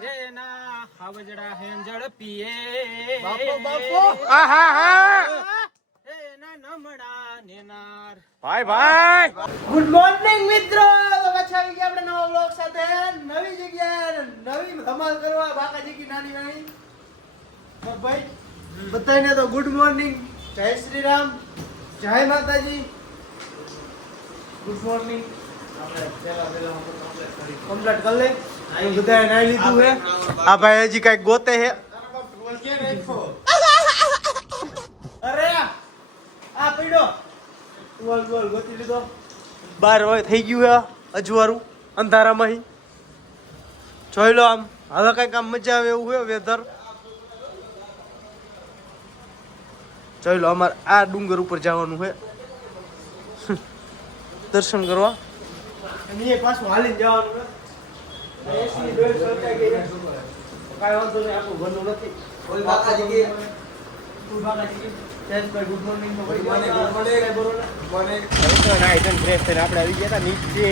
એના હાવજડા હેંજળ પીએ બાપો બાપો એના નમણા નેનાર ભાઈ ગુડ મોર્નિંગ મિત્રો પાછા આવી ગયા આપણે નવા વ્લોગ સાથે નવી જગ્યાએ નવી ધમાલ કરવા બાકાજી કી નાની નાની ભાઈ બધાને તો ગુડ મોર્નિંગ જય શ્રી રામ જય માતાજી ગુડ મોર્નિંગ આપણે પહેલા કમ્પ્લીટ કરી લે બધાએ નાઈ લીધું હે આ ભાઈ હજી કઈ ગોતે હે અરે આ પીડો ગોલ ગોલ ગોતી લીધો 12 વાગે થઈ ગયું હે અજવારું અંધારામાં જોઈ લો આમ હવે કઈ કામ મજા આવે એવું હે વેધર જોઈ લો અમારે આ ડુંગર ઉપર જવાનું છે દર્શન કરવા અને એ પાછું હાલીને જવાનું છે એસી ડોલ સરતા ગઈ કાઈ વાંધો નહીં આપણું ઘરનું નથી ઓલ બાકાજી કે તું બાકાજી કે ગુડ મોર્નિંગ તો ભાઈ મને ગુડ મોર્નિંગ બરોબર મને તો નાઈ તન ફ્રેશ થઈને આપણે આવી ગયા હતા નીચે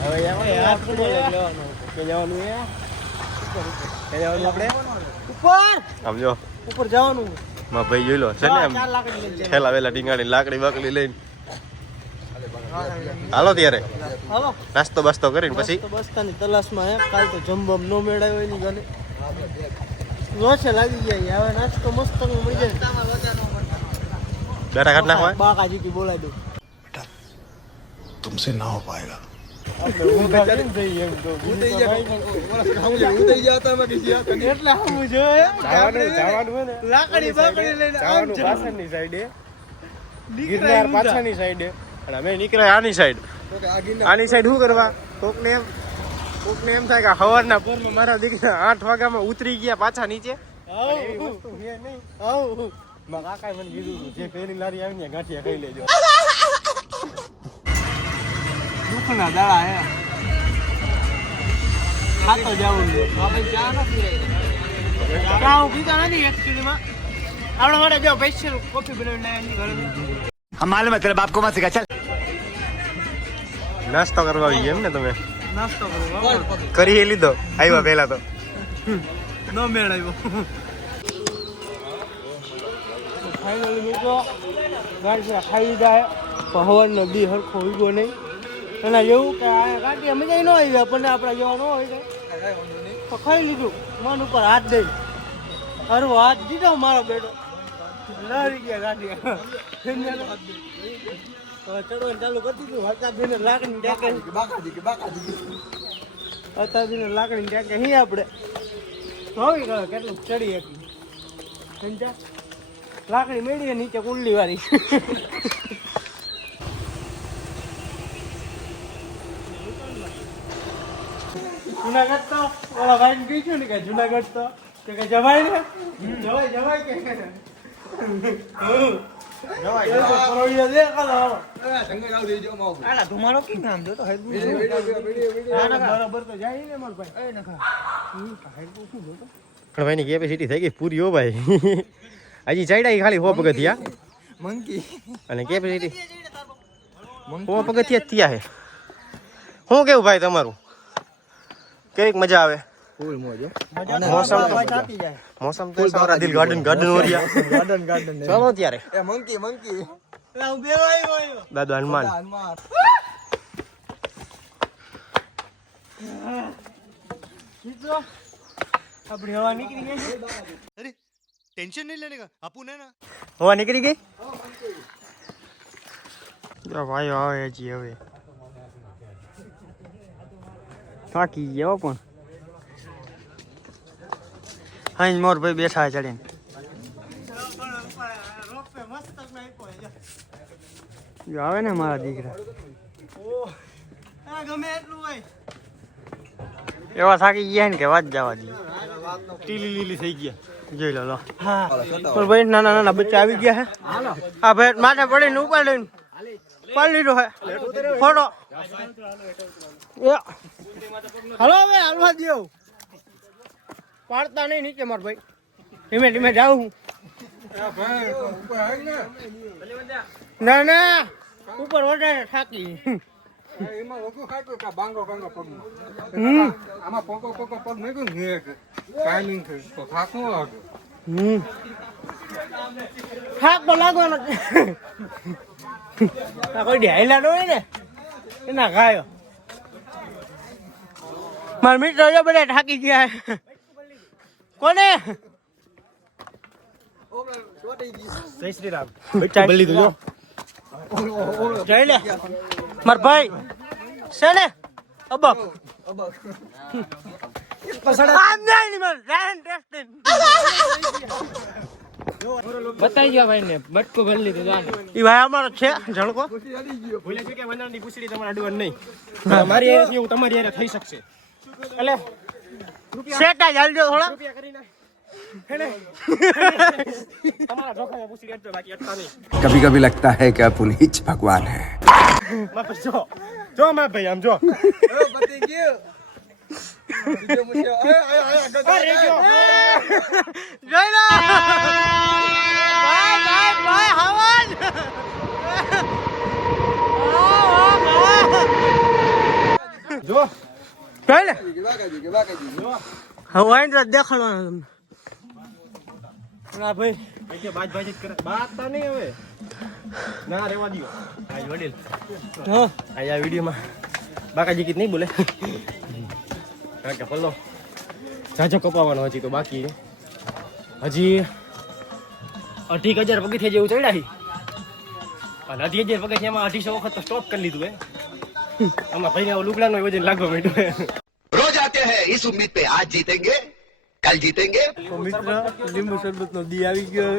હવે યાર લેવાનું કે જવાનું હે કે જવાનું આપણે ઉપર સમજો ઉપર જવાનું માં ભાઈ જોઈ લો છે ને એમ ઠેલા વેલા ટીંગાડી લાકડી બાકડી લઈને હાલો ત્યારે હાલો નાસ્તો બાસ્તો કરીને પછી બસ્તાની તલાશમાં હે કાલ તો જમબમ નો મેળાયો એની ગને લોચે લાગી ગયા હવે નાસ્તો મસ્ત મળી જાય બેટા કાઢ નાખવા બાકાજી કી બોલાઈ દો तुमसे ना हो पाएगा લાકડી બાકડી લઈને પાછળની સાઈડે ગિરનાર પાછળની સાઈડે અને અમે નીકળ્યા આની સાઈડ આની સાઈડ શું કરવા કોકને એમ થાય કે સવારના પોરમાં મારા દીકરા 8 વાગ્યામાં ઉતરી ગયા પાછા નીચે મારા કાકાએ મને કીધું જે પેલી લારી આવી ને ગાંઠિયા ખાઈ લેજો દુખના દાડા હે ખાતો જાવું આપણે ચા નથી ચા હું પીતા નથી એકચ્યુઅલીમાં આપણા માટે જો સ્પેશિયલ કોફી બનાવીને લાવ્યા ઘરે हम मालूम है तेरे बाप को मत सिखा चल નાસ્તો કરવા આવી ગયા એમ ને તમે નાસ્તો કરો કરી લીધો આવ્યા પહેલા તો ન મેળ આવ્યો ફાઇનલી મિત્રો ગાંઠિયા ખાઈ લીધા પહવરનો બી હરખો ઉગ્યો નહીં અને એવું કે આ ગાંઠિયા મજા ન આવી આપણને આપણા જેવા ન હોય તો ખાઈ લીધું મન ઉપર હાથ દઈ હરવો હાથ દીધો મારો બેટો લહરી ગયા ગાંઠિયા ચડવાનું ચાલુ કરી દીધું હતાબીને લાકડી ટેકે હતાબીને લાકડી ટેકે અહીં આપણે હવે કેટલું ચડી હતી સમજા લાકડી મેળીએ નીચે કુંડલી વાળી જુનાગઢ તો ઓલા ભાઈ ને કહીશું ને કે જુનાગઢ તો કે જવાય ને જવાય કે તમારો કી નામ જો તો બરાબર તો જાય ને મારો ભાઈ પણ ભાઈની કેપેસિટી થઈ ગઈ પૂરી હો ભાઈ હજી ચડ્યા ખાલી 100 પગથિયા મંકી અને કેપેસિટી 100 પગથિયા થયા છે શું કેવું ભાઈ તમારું કેવીક મજા આવે ફૂલ મોજો મોસમ તો ચાટી જાય મોસમ તો સારા દિલ ગાર્ડન ઓરિયા ગાર્ડન ચાલો ત્યારે એ મંકી લા હું બેરો આવ્યો દાદુ હનુમાન મિત્રો આપણી હવા નીકળી ગઈ अरे टेंशन नहीं लेने का अपुन है ना હવા નીકળી ગઈ જો ભાઈ આવે હજી હવે થાકી ગયો પણ હાઈ મોર ભાઈ બેઠા ચડીને જો આવે ને મારા દીકરા ગમે એટલું હોય એવા થાકી ગયા ને કે વાત જવા દઈએ ટીલી લીલી થઈ ગયા જોઈ લો હા પણ ભાઈ નાના નાના બચ્ચા આવી ગયા હે હા ભાઈ માથે પડીને ઉપાડીને પાડી લીધો હે ફોટો હલો હવે હાલવા દો પાડતા નહીં નીચે માર ભાઈ ધીમે ધીમે જાઉં ના ના ઉપર વધારે થાકી એમાં વધુ ખાતું કે બાંગો બાંગો પગમાં આમાં પોકો પોકો પગ મૂક્યું ને ટાઈમિંગ થઈ તો થાકું હતું. થાક તો લાગવાનો આ કોઈ ઢાઈલા નો હોય ને એના ગાયો મારા મિત્રો જો બધા થાકી ગયા કોને જય શ્રી રામ. બલ્લી તું જો. જઈ લે માર ભાઈ છે ને અબક આમ જાય ને માર રાન ટેસ્ટિંગ બતાઈ ગયા ભાઈ ને બટકું ભરી લીધું જાને. ઈ ભાઈ અમારો છે જણકો ભૂલે છે કે વંદનાની પૂછડી તમારે અડવાનું નહીં. મારી હારે એવું તમારી હારે થઈ શકશે. એટલે સેટા ચાલજો થોડા રૂપિયા કરીને હેને તમારા જોખામાં પૂછડી અડજો બાકી અડતા નહીં. कभी कभी लगता है कि आप उन्हीं च भगवान है. મારે જો માર ભાઈ આમ જો. પતી ગયું બીજો મુદ્દો અરે જો જોઈ લો ભાઈ ભાઈ ભાઈ હવન જો જોઈ લે વાકાજી હવાઈ તો દેખાડવાનો ના ભાઈ કે બાજ બાજ જ કરે. બાત તો નહીં હવે. ના રેવા દયો. આ વડીલ હા આ વિડીયોમાં બાકાજી કીત નહીં બોલે. કારણ કે પલ્લો જાજો કપાવાનો હજી તો બાકી છે. હજી 2,500 પગથિયા જેવું ચડ્યા છે. અને 2,500 પગથિયામાં 250 વખત તો સ્ટોપ કરી લીધું હે. આમાં ભાઈને લુગડાનો વજન લાગવા માંડ્યું. रोज आते हैं इस उम्मीद पे आज जीतेंगे कल जीतेंगे. તો મિત્ર લીંબુ શરબત નો દી આવી ગયો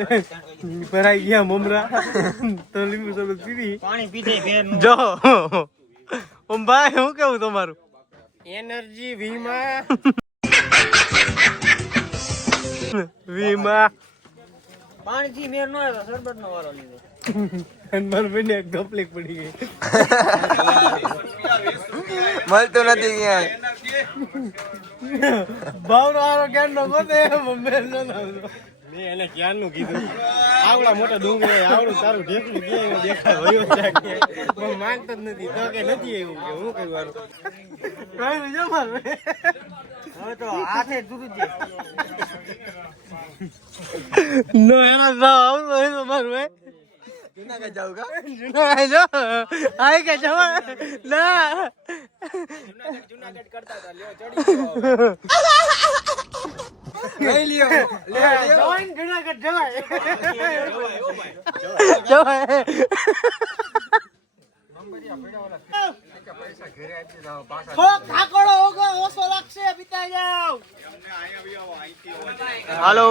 ભરાઈ ગયા મમરા તો લીંબુ શરબત પીવી પાણી પીધે ઘેર જો ઓમ ભાઈ હું કેવું તમારું એનર્જી વીમા વીમા પાણી થી મેર નો આવ્યો શરબત નો વારો લીધો. અને મારા ભાઈને એક ગપલીક પડી ગઈ મળતો નથી ક્યાંય ભાવનો આરો ક્યાં નો ગોતે મેર નો આવતો મેં એને ક્યારનું કીધું આવડા મોટા ડુંગરે આવડું તારું ઢેકલું ક્યાંય દેખાય વયો જાય પણ માંગતો જ નથી તો કે નથી એવું કે હું કરવાનું. કઈ બીજો મારે હવે તો હાથે દૂધ દે. નો એના ભાવ આવતો હોય તો મારું ભાઈ જુનાગઢ જાવ કા જુનાગઢ જો આઈ કે જવા ના જુનાગઢ કરતા હતા લ્યો ચડી લઈ લ્યો જવાય જુનાગઢ જવાય જવાય થોડો કાકડો ઓગો ઓછો લાગશે પીતા જાવ હાલો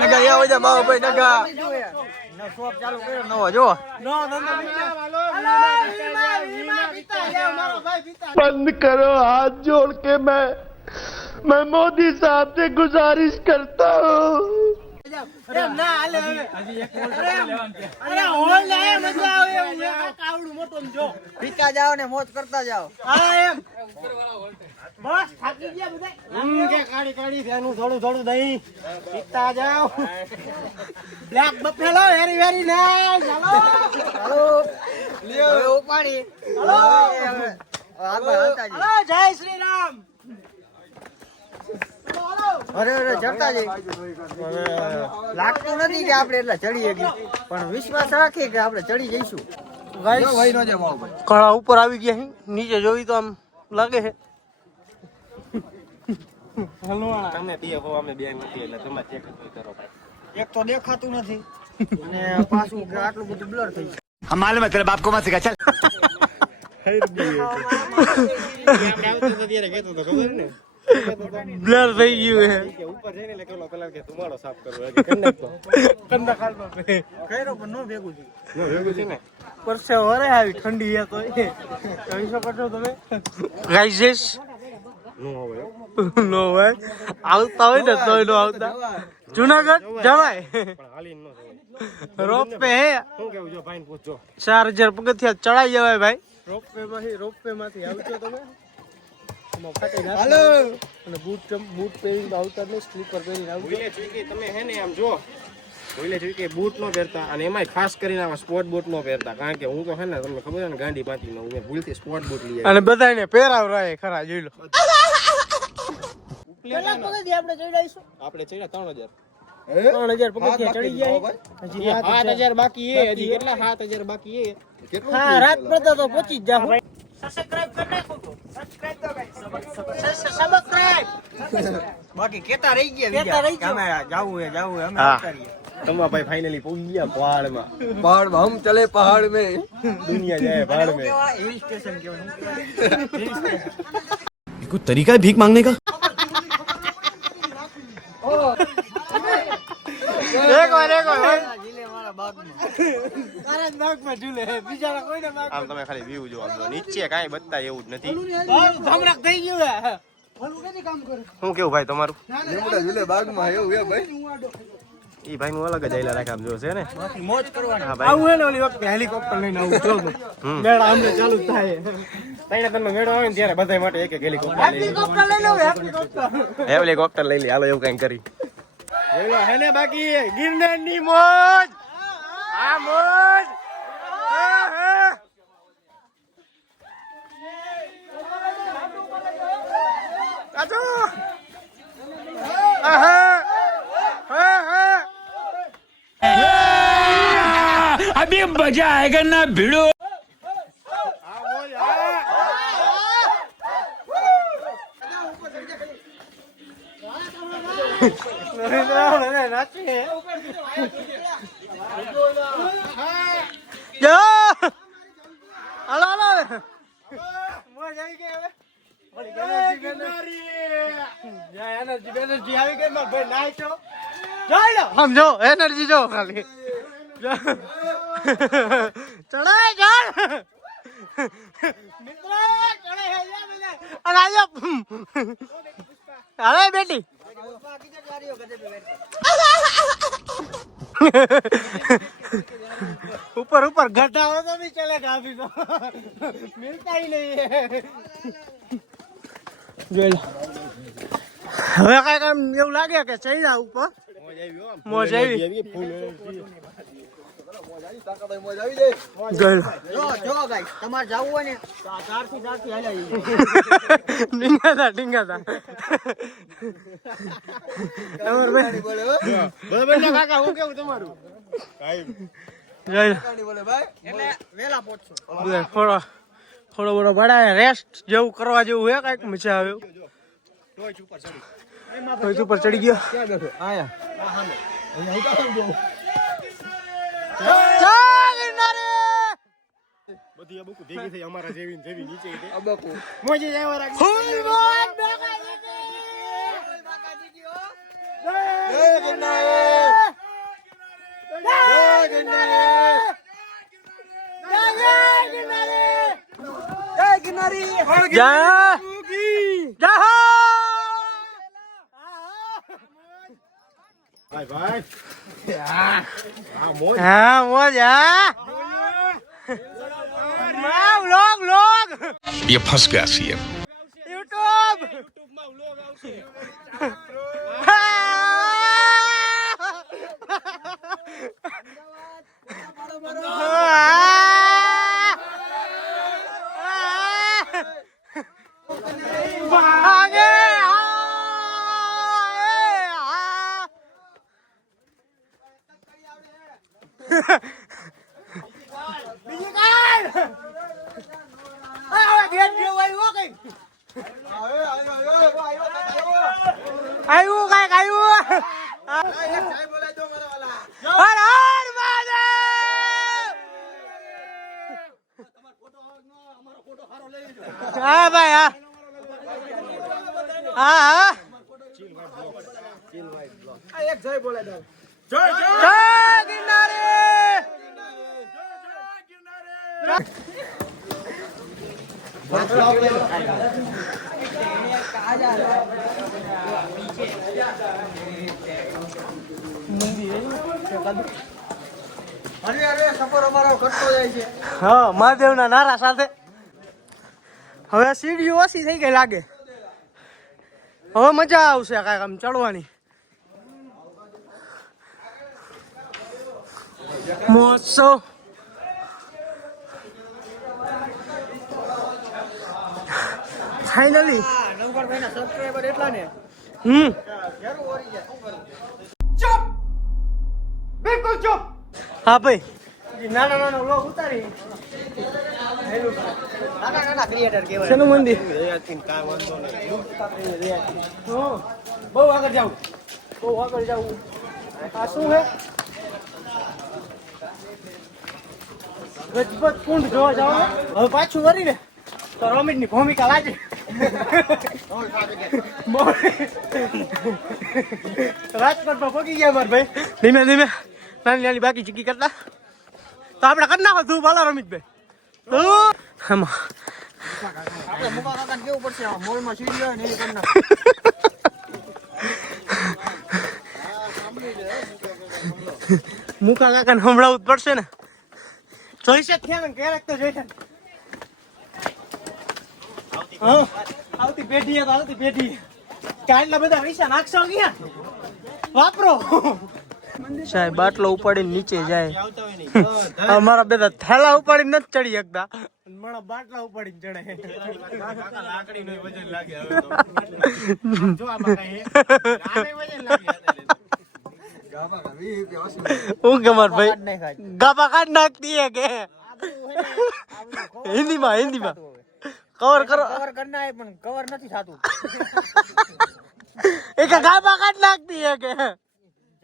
નગા આવો જા બાબા ભાઈ નગા શોપ ચાલુ કર્યો નવો જો. નો પીતા જાવ મારો ભાઈ પીતા बंद करो हाथ जोड़ के मैं मोदी साहब से गुजारिश करता हूँ. એમ ના હાલે હવે અરે હોલ લે મજા આવે એવું કાવડું મોટો જો પીતા જાઓ ને મોજ કરતા જાઓ. હા એમ બસ થાકી ગયા બધા કે કાઢી કાઢી ધ્યાનું થોડું થોડું દહીં પીતા જાવ. Black Buffalo very very nice ચાલો હાલો લ્યો ઉપાડી હાલો હાલો હાલો જય શ્રી રામ અરે અરે જટાજી લાગતું નથી કે આપણે એટલે ચડીએ પણ વિશ્વાસ રાખીએ કે આપણે ચડી જઈશું. ભાઈ નો જા બાબા ભાઈ કળા ઉપર આવી ગયા છે નીચે જોઈ તો આમ લાગે છે તમે બે હો અમે બે નથી એટલે તમારે ચેક કરો ભાઈ. એક તો દેખાતું નથી અને પાછું કે આટલું બધું બ્લર થઈ ગયું. हम मालूम है तेरे बाप को मत सिखा चल. બ્લર થઈ ગયું છે કે ઉપર જઈને એટલે પેલો કલર કે ધુમાડો સાફ કરવો એટલે કરી નાખો. કંદા ખાલમાં કર્યો પણ નો ભેગું થયું. નો ભેગું છે ને પરસે વરે આવી ઠંડી છે તો કહી શકો છો તમે ગાઈઝેસ નો હોય નો હોય આવતા હોય ને તોય નો આવતા જુનાગઢ જવાય પણ હાલી નો જવાય. રોપ પે હે શું કેવું જો ભાઈને પૂછજો 4000 પગથિયા ચડાઈ જવાય ભાઈ રોપવે માંથી આવજો તમે હાલો અને બૂટ પહેરીને આવતા નહીં સ્લીપર પહેરીને આવજો ભૂલે ચૂકી તમે હે ને આમ જો કોઈને જોયું કે બૂટ નો પહેરતા અને એમાંય ખાસ કરીને આવા સ્પોર્ટ બૂટ નો પહેરતા કારણ કે હું તો છે ને તમને ખબર છે ને ગાંડી પાતીમાં હું ભૂલથી સ્પોર્ટ બૂટ લઈ અને બધાને પહેરાવરાય ખરા જોઈ લો. કેટલા પગથિયા આપણે ચડાવીશું? આપણે ચડ્યા 3000 3000 પગથિયા ચડી ગયા. હજી 7000 બાકી એ હજી કેટલા 7000 બાકી એ હા, રાત પડતા તો પહોંચી જ જાવ. સબસ્ક્રાઇબ કરી નાખો તો. સબસ્ક્રાઇબ તો ગાઈસ. સબસ્ક્રાઇબ. બાકી કેતા રહી ગયા અમે જાવું હે અમે હા. કરીએ. તમારા ભાઈ ફાઇનલી પહોંચી ગયા પહાડમાં. पहाड़ हम चले पहाड़ में દુનિયા જાય પહાડ में હિલ સ્ટેશન કહેવાય. कोई तरीका है भीख मांगने का એક વાર જીલે મારા બાગમાં. તારા જ બાગમાં ઝૂલે. બીજાના કોઈને બાગ. આમ તમે ખાલી વ્યૂ જો આમ જો નીચે કાંઈ બતાય એવું જ નથી. ભમરાક થઈ ગયું હે. ભલું કેથી કામ કરે? શું કેવું ભાઈ તમારું? લીમડા ઝૂલે બાગ માં એવું હે ભાઈ ઈ ભાઈ નું અલગ જ આયલા રાખે આમ જો છે ને. બાકી મોજ કરવાની. હા ભાઈ. આવું હે ને ઓલી વખતે હેલિકોપ્ટર લઈને આવું જો મેળા અમને ચાલુ જ થાય. તઈને તમે મેળો આવે ને ત્યારે બધાય માટે એક એક હેલિકોપ્ટર લઈ હેલિકોપ્ટર લઈ લો હેલિકોપ્ટર. હેલિકોપ્ટર લઈ લે હાલો એવું કંઈક કરી હે ને બાકી ગિરનાર ની મોજ આ મોજ આજો अभी मजा आएगा ना भिड़ो. સમજો એનર્જી જો ખાલી ચડાય ચાલ મિત્રો ચડે હે યા બધા અને આયો અરે બેટી ऊपर ऊपर गड्ढा हो तो भी चलेगा अभी तो मिलता ही नहीं है હવે કઈ કામ એવું લાગે કે ચડ્યા ઉપર મોજ આવી જો ગાઈસ તમારે જાવું હોય ને 4 થી 4 થી હાલ્યા ડીંગાતા બરાબર ને કાકા હું કેવું તમારું એટલે વેલા પહોંચશો. થોડો બડો ભણાય રેસ્ટ જેવું કરવા જેવું હે કઈક મજા આવે ટોચ ઉપર ચડી ગયો બધી આ બુક ભેગી થઈ અમારા જેવી ને જેવી નીચે છે अबको મોજી જાય રાખી ફૂલ મોજ જા ભાઈ ભાઈ આ મોજ હા મોજ હા વ્લોગ વ્લોગ ये फंस गया सीएम. યુટ્યુબ યુટ્યુબમાં વ્લોગ આવશે આવ્યું કઈક આવ્યું હર હર મહાદેવ હા ભાઈ હા હા હા જય ગિરનારી હા મહાદેવના નારા સાથે હવે સીડીઓ ઓછી થઈ ગઈ લાગે હવે મજા આવશે કાંઈક આમ ચડવાની મહોત્સવ ફાઇનલી નવગણભાઈના સબસ્ક્રાઇબર એટલા ને બિલકુલ ચૂપ. હા ભાઈ નાના નાના વ્લોગ ઉતારી નાના ક્રિએટર કહેવાય. શેનું મંદિર? બહુ આગળ જાવ બહુ આગળ જાવું. આ શું છે? ગજપત કુંડ જોવા જાવ. હવે પાછું વળી ને તો રમિત ની ભૂમિકા લાગે. રાજકોટમાં પહોંચી ગયા મારા ભાઈ. ધીમે ધીમે નાની નાની બાકી ચીકી કરતા તો આપણે કરી નાખો તું બોલો રમિતભાઈ. આમાં આપણે મુકા કાકાને કેવું પડશે મોલમાં સીડી હોય ને એ કરી નાખ. મુકા કાકાને સંભળાવવું જ પડશે ને. જોઈશે જ થયા ને ક્યારેક તો જોઈશે. હા આવતી પેઢી તો આવતી પેઢી કાંઈલા બધા પૈસા નાખશો ક્યાં વાપરો. સાહેબ બાટલો ઉપાડીને નીચે જાય. અમારા બધા થેલા ઉપાડીને નથી ચડી શકતા. મારા બાટલા ઉપાડીને ચડે. હું કે માર ભાઈ ગાપા કાઢ નાખતી હે કે હિન્દીમાં હિન્દીમાં કવર કરો. કવર કરના પણ કવર નથી થાતું. એ કે ગાપા કાઢ નાખતી હે કે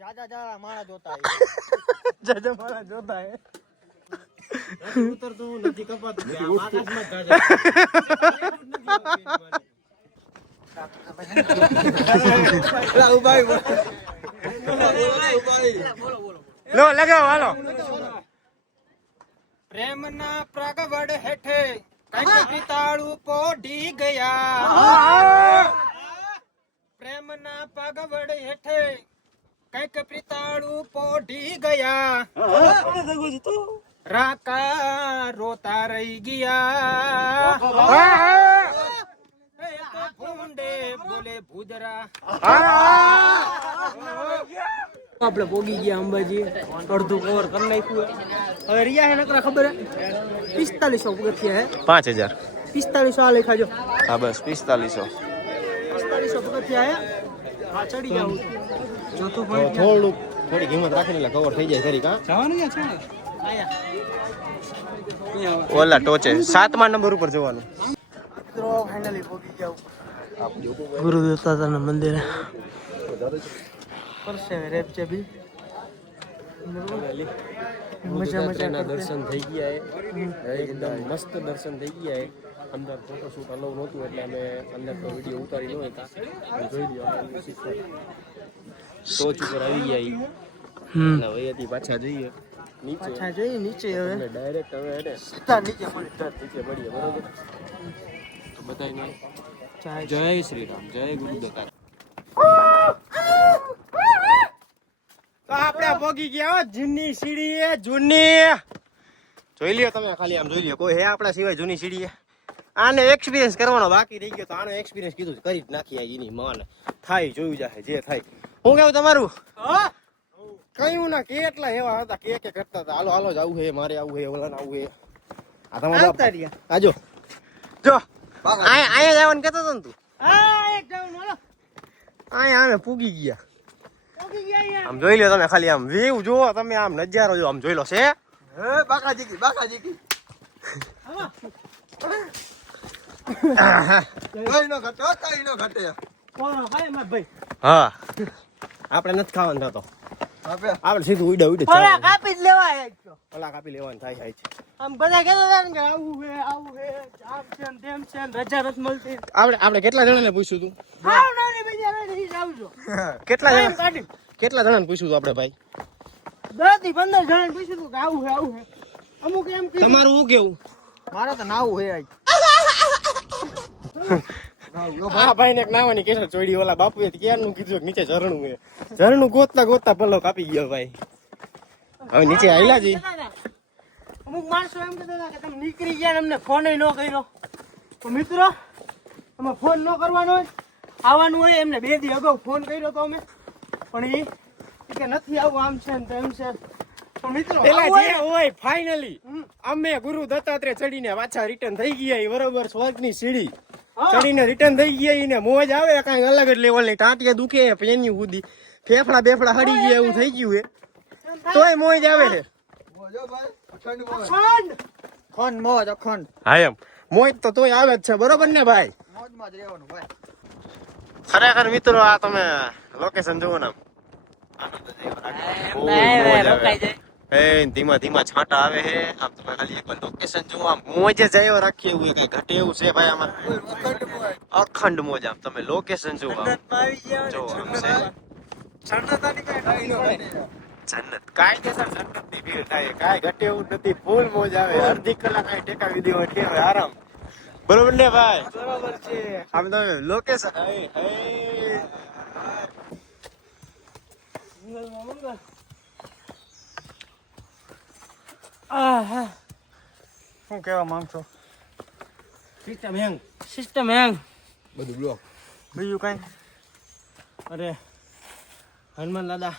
જાજા જાજા માણા જોતા જજે મારા જોતા હે. ઉતરતું નથી કપાતું આકાશમાં લો લગાવો હાલો. પ્રેમના પ્રગવડ હેઠે કંઈક પિતાળું પોઢી ગયા. પ્રેમના પગવડ હેઠે કંઈક પિતાળું પોઢી ગયા. રાકા રોતા રહી ગયા. ભૂંડે બોલે ભૂદરા. આપણે પોગી ગયા અંબાજી. અડધું કવર કરી નાખ્યું. હવે રિયા હે નકરા ખબર હે 4500 પગથિયા હે. 5000. 4500 આ લેખાજો. હા બસ 4500. 4500 પગથિયા હે. આ ચડી જાવ. ચોથું પોઈન્ટ થોડી કિંમત રાખીને એટલે કવર થઈ જાય ખરી કા. આયા ઓલા ટોચે 7મા નંબર ઉપર જવાનું. મિત્રો ફાઇનલી પોગી જાવ ગુરુદેવ દાદાના મંદિરે. કરશે રેપ છે બી મજા મજા દર્શન થઈ ગયા એકદમ મસ્ત દર્શન થઈ ગયા. અંદર ફોટોશૂટ અલાઉ નહોતું એટલે અમે અંદર તો વિડીયો ઉતારી ન હતા. જોઈ લ્યો ટોચ ઉપર આવી ગયા. હવે અહીંયાથી પાછા જઈએ નીચે. પાછા જઈએ નીચે. હવે ડાયરેક્ટ હવે હેડે સીધા નીચે મળી નીચે મળીએ બરોબર. તો બધાને જાય. જય શ્રી રામ, જય ગુરુદેવ. તો આપણે પોગી ગયા હો જૂની સીડી એ જૂની. જોઈ લ્યો તમે ખાલી આમ જોઈ લ્યો કોઈ હે આપણા સિવાય જૂની સીડી. આને એક્સપિરિયન્સ કરવાનો બાકી રહી ગયો તો આનો એક્સપિરિયન્સ કીધું કરી જ નાખી એની માન થાય જોયું જાય જે થાય. હું કેવું તમારું કયું ના કેટલા એવા હતા કે કરતા હતા. હાલો હાલો જ આવું હે મારે આવું હે ઓલા આવું હે. આ તમારા આજો જો આયા જવાનું કેતો હતો ને તું. હા એક જાવ હાલો આયા આને પૂગી ગયા. પોગી ગયા યાર. આમ જોઈ લો તમે ખાલી આમ વ્યૂ જુઓ તમે આમ નજારો જો આમ જોઈ લો છે. હે બાકાજી કી કઈ નો ઘટે કોનો ભાઈ માર ભાઈ. હા આપણે નથી ખાવાનું થતો. આપણે સીધું ઉડે ઉડે ઓલા કાપી જ લેવાય એક તો. ઓલા કાપી લેવાનું થાય છે. આમ બધા કહેતા હતા ને કે આવું હે આમ છે ને તેમ છે ને રજા નથી મળતી. આપણે કેટલા જણાને પૂછ્યું તું? હાવ નાની બજાર રહી જાવ છો. કેટલા ટાઈમ જણા કાઢી કેટલા જણાને પૂછ્યું તું આપણે ભાઈ? 10 થી 15 જણાને પૂછ્યું હતું કે આવું હે આવું હે. અમુક એમ કે તમારું શું કેવું? મારે તો નાવું હે આજ. હા ભાઈ ને એક નાવાની કેસર ચોડી ઓલા બાપુએ ક્યારનું કીધું કે નીચે ઝરણું હે. ઝરણું ગોતતા ગોતતા પલ્લો કાપી ગયો ભાઈ. હવે નીચે આયલા જી. અમુક માણસો એમ કહેતા હતા કે તમે નીકળી ગયા ને અમને ફોન ન કર્યો. તો મિત્રો અમે ફોન ન કરવાનો હોય આવવાનું હોય એમને 2 દી અગાઉ ફોન કર્યો તો અમે પણ એ કે નથી આવું આમ છે ને તેમ છે. પેલા જે હોય ફાઇનલી અમે ગુરુ દત્તાત્રેય ચડીને પાછા રિટર્ન થઈ ગયા બરોબર સ્વર્ગની સીડી ચડીને રિટર્ન થઈ ગયા ને મોજ આવે કઈ અલગ જ લેવલની ટાંટિયા દુખે પેન્યુ સુધી ફેફડા બેફડા હડી ગયા એવું થઈ ગયું હે તોય મોજ આવે છે અખંડ મોજ અખંડ હા એમ મોજ તો તોય આવે જ છે બરોબર ને ભાઈ મોજમાં જ રહેવાનું ભાઈ. ખરેખર મિત્રો આ તમે લોકેશન જુઓ ને ધીમા ધીમા છાંટા આવે છે આમ તમે ખાલી એકવાર લોકેશન જુઓ આમ મોજે જાય રાખીએ એવું કઈ ઘટે એવું છે ભાઈ આમાં અખંડ મોજ આમ તમે લોકેશન જુઓ આમ જુઓ આમ છે જન્નત કાયદેસર જન્નત ની ભીડ થાય કાંઈ ઘટે એવું નથી ફૂલ મોજ આવે અડધી કલાક કાંઈ ટેકાવી દેવો એટલે આરામ બરોબર ને ભાઈ બરોબર છે. આમ તમે લોકેશન શું કહેવા માંગશો સિસ્ટમ હેંગ બધું બ્લોક બીજું કઈ અરે હનુમાન દાદા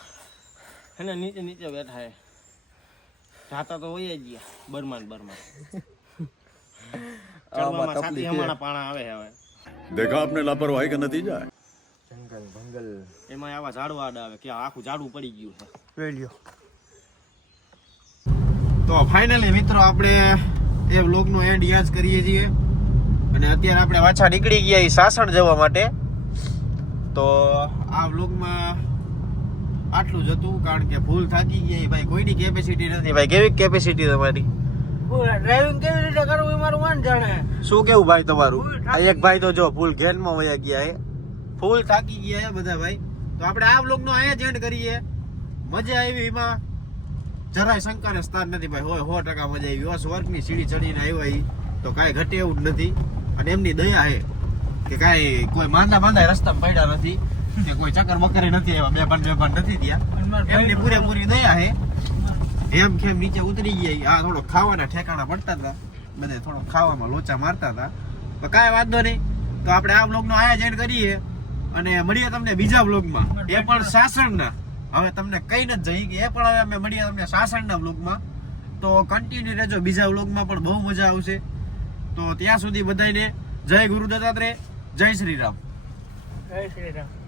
એને નીચે નીચે બેઠા હે જાતા તો હોય જ ગયા બરમાન ચડવામાં છાતી હમણાં પાણા આવે હવે देखा आपने लापरवाही का नतीजा है જંગલ ભંગલ એમાં આવા ઝાડવા આડા આવે કે આખું ઝાડવું પડી ગયું છે લઈ લ્યો તો ફાઇનલી મિત્રો આપણે એ વ્લોગનો એન્ડ યાદ કરીએ છીએ અને અત્યારે આપણે પાછા નીકળી ગયા સાસણ જવા માટે તો આ વ્લોગમાં આટલું જ હતું કારણ કે ફૂલ થાકી ગયા ભાઈ કોઈની કેપેસિટી નથી ભાઈ કેવી કેપેસિટી તમારી ડ્રાઇવિંગ કેવી રીતે કરવું એ મારું વાન જાણે શું કેવું ભાઈ તમારું આ એક ભાઈ તો જો ફૂલ ઘેરમાં વયા ગયા હે ફૂલ થાકી ગયા હે બધા ભાઈ તો આપણે આ વ્લોગનો અહીંયા જ એન્ડ કરીએ મજા આવી એમાં જરાય શંકાને સ્થાન નથી ભાઈ હોય 100% મજા આવી હોય સ્વર્ગની સીડી ચડીને આવ્યા ઈ તો કાંઈ ઘટે એવું જ નથી અને એમની દયા હે કે કાંઈ કોઈ માંદા રસ્તામાં પડ્યા નથી કે કોઈ ચક્કર બકરે નથી આવ્યા બે પણ નથી થયા એમની પૂરેપૂરી દયા હે એમ કેમ નીચે ઉતરી ગયા આ થોડો ખાવાના ઠેકાણા પડતા હતા બધે થોડો ખાવામાં લોચા મારતા હતા તો કાંઈ વાંધો નહીં તો આપણે આ બ્લોગનો આયોજન કરીએ અને મળીએ તમને બીજા બ્લોગમાં એ પણ સાસણના હવે તમને કઈ નથી જઈ કે એ પણ હવે અમે મળીએ તમને સાસણના બ્લોગમાં તો કન્ટિન્યુ રહેજો બીજા બ્લોગમાં પણ બહુ મજા આવશે તો ત્યાં સુધી બધાને જય ગુરુ દત્તાત્રેય જય શ્રી રામ જય શ્રી રામ.